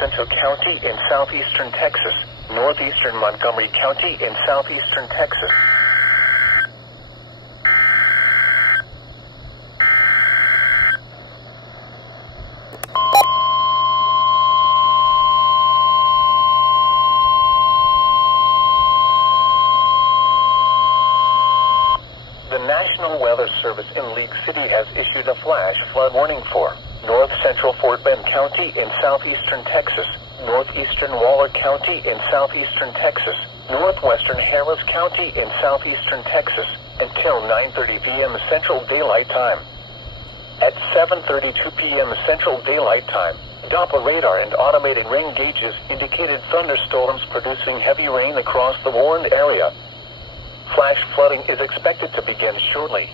Central County in southeastern Texas, northeastern Montgomery County in southeastern Texas. The National Weather Service in League City has issued a flash flood warning for north central Fort Bend County in southeastern Texas, northeastern Waller County in southeastern Texas, northwestern Harris County in southeastern Texas, until 9:30 p.m. Central Daylight Time. At 7:32 p.m. Central Daylight Time, Doppler radar and automated rain gauges indicated thunderstorms producing heavy rain across the warned area. Flash flooding is expected to begin shortly.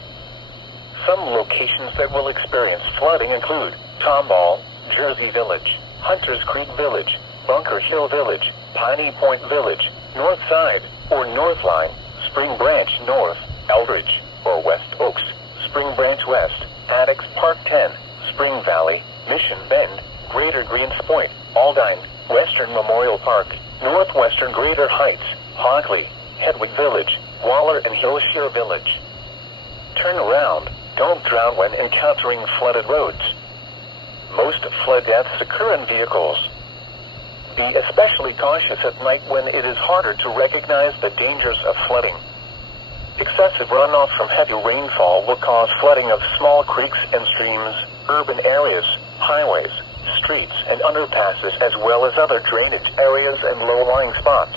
Some locations that will experience flooding include Tomball, Jersey Village, Hunters Creek Village, Bunker Hill Village, Piney Point Village, North Side or North Line, Spring Branch North, Eldridge or West Oaks, Spring Branch West, Addicks Park 10, Spring Valley, Mission Bend, Greater Greens Point, Aldine, Western Memorial Park, Northwestern Greater Heights, Hockley, Hedwig Village, Waller and Hillshire Village. Turn around. Don't drown when encountering flooded roads. Most flood deaths occur in vehicles. Be especially cautious at night when it is harder to recognize the dangers of flooding. Excessive runoff from heavy rainfall will cause flooding of small creeks and streams, urban areas, highways, streets, and underpasses, as well as other drainage areas and low-lying spots.